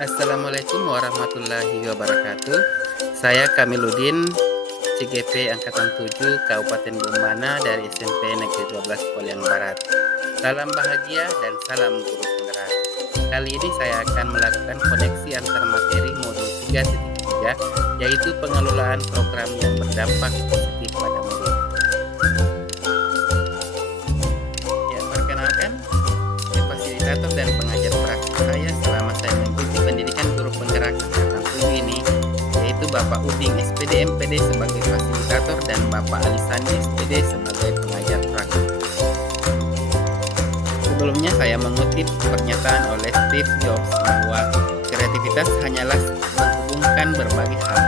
Assalamualaikum warahmatullahi wabarakatuh. Saya Kamiluddin, CGP Angkatan 7 Kabupaten Bumana dari SMP Negeri 12 Poliang Barat. Salam bahagia dan salam guru penggerak. Kali ini saya akan melakukan koneksi antar materi modul 3.3, yaitu pengelolaan program yang berdampak positif pada murid. Ya, perkenalkan, fasilitator dan pengajar praktik saya selama saya mengikuti pendidikan guru penggerak angkatan 7 ini, yaitu Bapak Uding SPD MPD sebagai fasilitator dan Bapak Alisani SPD sebagai pengajar praktik. Sebelumnya saya mengutip pernyataan oleh Steve Jobs bahwa kreativitas hanyalah menghubungkan berbagai hal.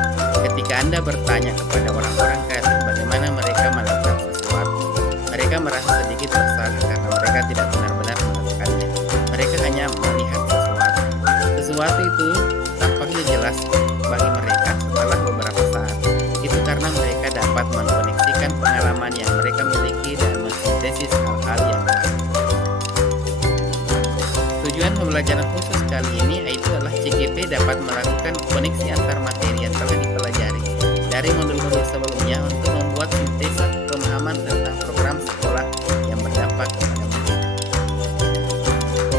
Ketika Anda bertanya kepada orang-orang kreatif bagaimana mereka melakukan sesuatu, mereka merasa sedikit bersalah karena mereka tidak benar-benar melakukannya. Mereka hanya melihat sesuatu. Sesuatu itu tampaknya jelas bagi mereka setelah beberapa saat. Itu karena mereka dapat mengkoneksikan pengalaman yang mereka miliki dan mensintesis hal-hal yang baru. Tujuan pembelajaran khusus kali ini yaitu adalah CGP dapat melakukan koneksi antar materi yang telah dipelajari dari modul-modul sebelumnya untuk membuat sintesa pemahaman tentang program sekolah yang berdampak kepada murid.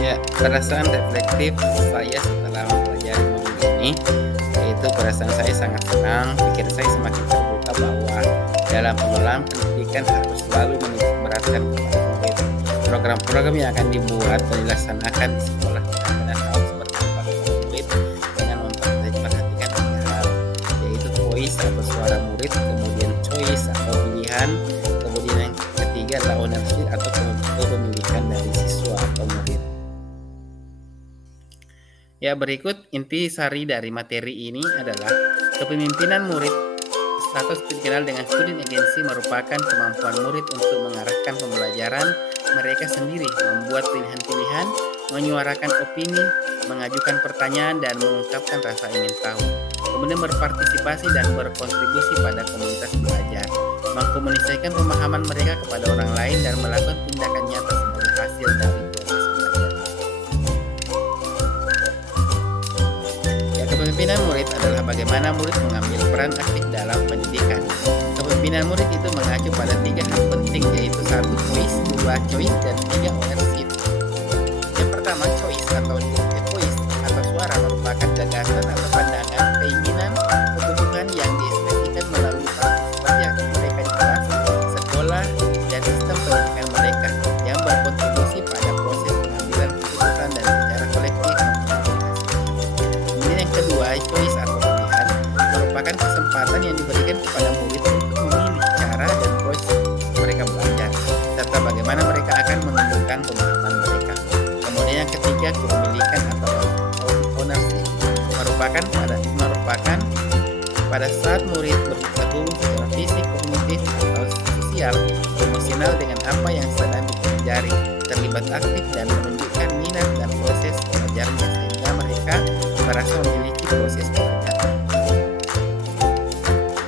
Ya, perasaan reflektif saya setelah mempelajari modul ini, yaitu perasaan saya sangat senang, pikir saya semakin terbuka bahwa dalam pengelolaan pendidikan harus selalu menitik beratkan kepada murid. Program-program yang akan dibuat dan dilaksanakan di sekolah benar-benar harus berdampak kepada murid dengan memperhatikan tiga hal, yaitu voice atau suara murid, kemudian choice atau pilihan, kemudian yang ketiga adalah ownership atau kepemilikan dari siswa atau murid. Ya, berikut inti sari dari materi ini adalah kepemimpinan murid atau dikenal dengan student agency merupakan kemampuan murid untuk mengarahkan pembelajaran mereka sendiri, membuat pilihan-pilihan, menyuarakan opini, mengajukan pertanyaan, dan mengungkapkan rasa ingin tahu. Kemudian berpartisipasi dan berkontribusi pada komunitas belajar, mengkomunikasikan pemahaman mereka kepada orang lain, dan melakukan tindakan nyata sebagai hasil dari proses belajar. Ya, kepemimpinan murid adalah bagaimana murid mengambil peran aktif dalam pendidikan. Kepemimpinan murid itu mengacu pada tiga hal penting, yaitu 1. Voice, 2. Choice, dan 3. Ownership. Yang pertama, choice atau voice atau suara merupakan gagasan atau pandangan, keinginan, kebutuhan yang diekspresikan melalui partisipasi aktif mereka di kelas, sekolah, dan sistem pendidikan mereka yang berkontribusi pada proses pengambilan keputusan dan secara kolektif mengkomunikasikan. Kemudian yang kedua, choice atau pilihan merupakan kesempatan yang diberikan kepada murid untuk memilih cara dan proses mereka belajar, serta bagaimana mereka akan menunjukkan pemahaman mereka. Kemudian yang ketiga, kepemilikan atau ownership merupakan pada saat murid bergabung secara fisik, kognitif, atau sosial, emosional dengan apa yang sedang dipelajari, terlibat aktif dan menunjukkan minat dan proses belajarnya sehingga mereka merasa memiliki proses belajar.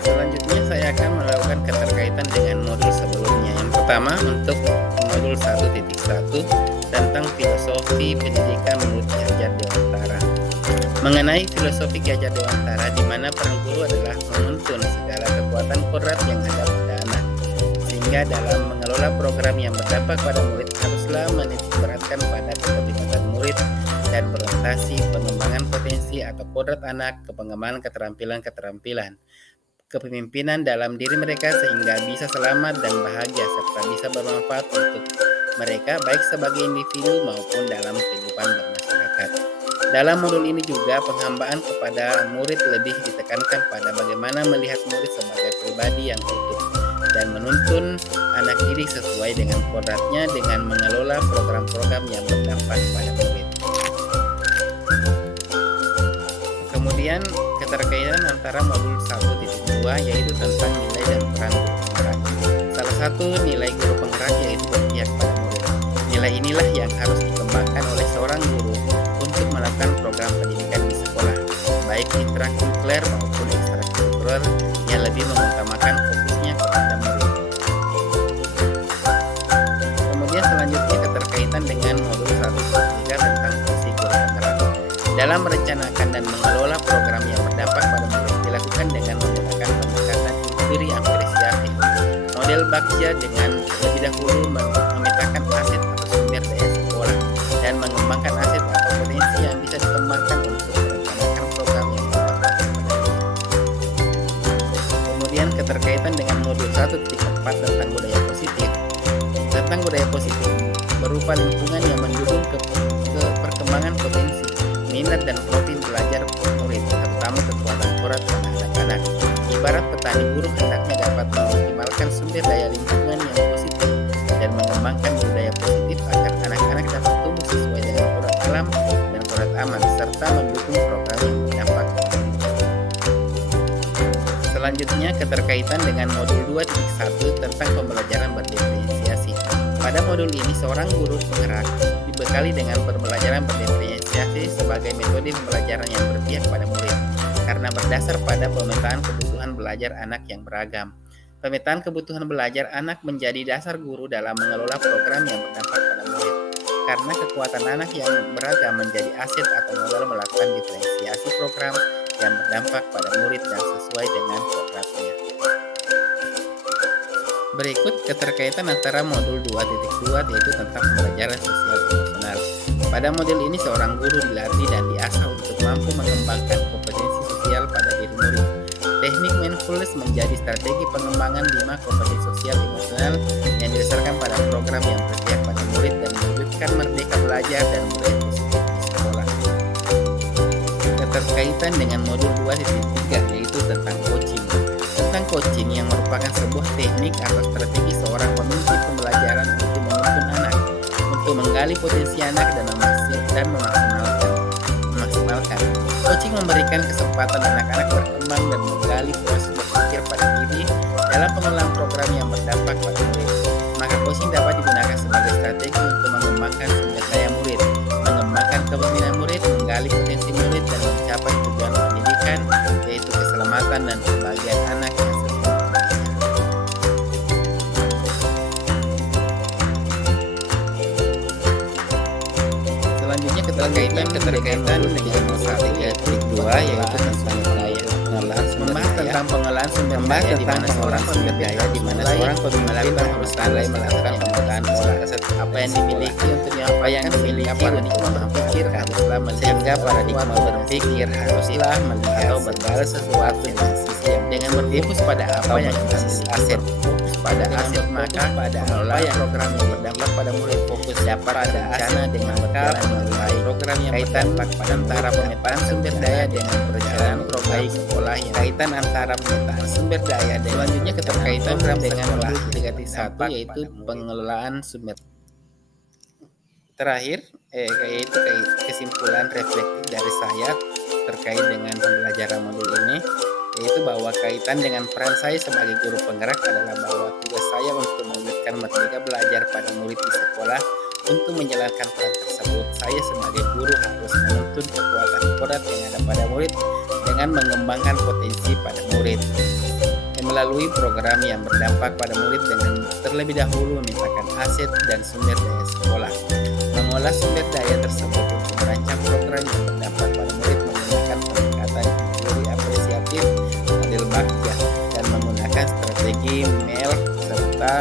Selanjutnya saya akan melakukan keterkaitan dengan modul sebelumnya. Yang pertama untuk modul 1.1 tentang filosofi pendidikan menurut Ki Hajar Dewantara. Mengenai filosofi Ki Hajar Dewantara, di mana peran guru adalah menuntun segala kekuatan kodrat yang ada pada anak, sehingga dalam mengelola program yang berdampak pada murid haruslah menitikberatkan pada keterlibatan murid dan berorientasi pengembangan potensi atau kodrat anak ke pengembangan keterampilan-keterampilan kepemimpinan dalam diri mereka sehingga bisa selamat dan bahagia serta bisa bermanfaat untuk mereka baik sebagai individu maupun dalam kehidupan bermasyarakat. Dalam modul ini juga penghambaan kepada murid lebih ditekankan pada bagaimana melihat murid sebagai pribadi yang utuh dan menuntun anak didik sesuai dengan kodratnya dengan mengelola program-program yang berdampak pada murid. Kemudian keterkaitan antara modul 1.2 yaitu tentang nilai dan peran guru penggerak. Salah satu nilai guru penggerak yaitu berpihak pada murid. Nilai inilah yang harus dikembangkan oleh seorang guru untuk melakukan program pendidikan di sekolah, baik intrakurikuler maupun ekstrakurikuler yang lebih mengutamakan fokusnya kepada murid. Kemudian selanjutnya keterkaitan dengan modul 1.3 tentang fungsi guru penggerak. Dalam Dalam merencanakan dan mengelola program yang berdampak pada murid dilakukan dengan menggunakan pendekatan inquiry apresiatif. Model Bagja dengan terlebih dahulu memetakan aset atau sumber daya sekolah dan mengembangkan aset atau potensi yang bisa dikembangkan untuk merencanakan program yang berdampak pada murid. Kemudian keterkaitan dengan modul 1.4 tentang budaya positif. Tentang budaya positif berupa lingkungan yang mendukung ke perkembangan potensi, minat dan profil belajar murid, terutama kekuatan kurat pada anak-anak. Ibarat petani buruh hendaknya dapat mengoptimalkan sumber daya lingkungan yang positif dan mengembangkan budaya positif agar anak-anak dapat tumbuh sesuai dengan kurat alam dan kurat aman, serta mendukung program yang berdampak. Selanjutnya, keterkaitan dengan modul 2.1 tentang pembelajaran berdiferensiasi. Pada modul ini, seorang guru penggerak dibekali dengan pembelajaran berdiferensiasi sebagai metode pembelajaran yang berpihak pada murid, karena berdasar pada pemetaan kebutuhan belajar anak yang beragam. Pemetaan kebutuhan belajar anak menjadi dasar guru dalam mengelola program yang berdampak pada murid, karena kekuatan anak yang beragam menjadi aset atau modal melakukan diferensiasi program yang berdampak pada murid dan sesuai dengan programnya. Berikut keterkaitan antara modul 2.2 yaitu tentang pembelajaran sosial emosional. Pada modul ini seorang guru dilatih dan diasah untuk mampu mengembangkan kompetensi sosial pada diri murid. Teknik mindfulness menjadi strategi pengembangan 5 kompetensi sosial emosional yang didasarkan pada program yang berpihak pada murid dan mewujudkan merdeka belajar dan budaya positif di sekolah. Keterkaitan dengan modul 2.3 yaitu tentang coaching. Tentang coaching yang merupakan sebuah teknik atau strategi seorang pemimpin pembelajaran untuk menuntun anak, untuk menggali potensi anak dan memaksimalkan. Coaching memberikan kesempatan anak-anak berkembang dan menggali proses berpikir pada diri dalam pengelolaan program yang berdampak pada murid. Maka coaching dapat digunakan sebagai strategi untuk mengembangkan sumber daya murid, mengembangkan kepemimpinan murid, menggali potensi murid dan mencapai tujuan pendidikan yaitu keselamatan dan kebahagiaan anak yang sesuai. Selanjutnya keterkaitan dengan masalah 3.2 yaitu tentang pengelolaan sumber daya di mana seorang pemimpin harus pandai melakukan pemetaan pola aset apa yang dimiliki untuk berpikir haruslah sehingga paradigma berpikir haruslah melihat atau berbalas sesuatu dengan berfokus pada apa yang aset pada aset maka pada pengelolaan program yang berdampak pada murid fokus dapat rencana dengan berjalan melalui program yang berdampak pada antara pemetaan sumber daya dengan perencanaan program sekolah yang kaitan antara pemetaan sumber daya dan selanjutnya keterkaitan dengan modul 3.1 yaitu pengelolaan sumber. Terakhir yaitu kesimpulan reflektif dari saya terkait dengan pembelajaran modul ini, yaitu bahwa kaitan dengan peran saya sebagai guru penggerak adalah bahwa tugas saya untuk mewujudkan merdeka belajar pada murid di sekolah. Untuk menjalankan peran tersebut, saya sebagai guru harus menuntun kekuatan kodrat yang ada pada murid dengan mengembangkan potensi pada murid. Melalui program yang berdampak pada murid dengan terlebih dahulu memetakan aset dan sumber daya sekolah. Mengolah sumber daya tersebut untuk merancang program yang berdampak pada murid menggunakan pendekatan inquiry apresiatif, model Bagja, dan menggunakan strategi MEL serta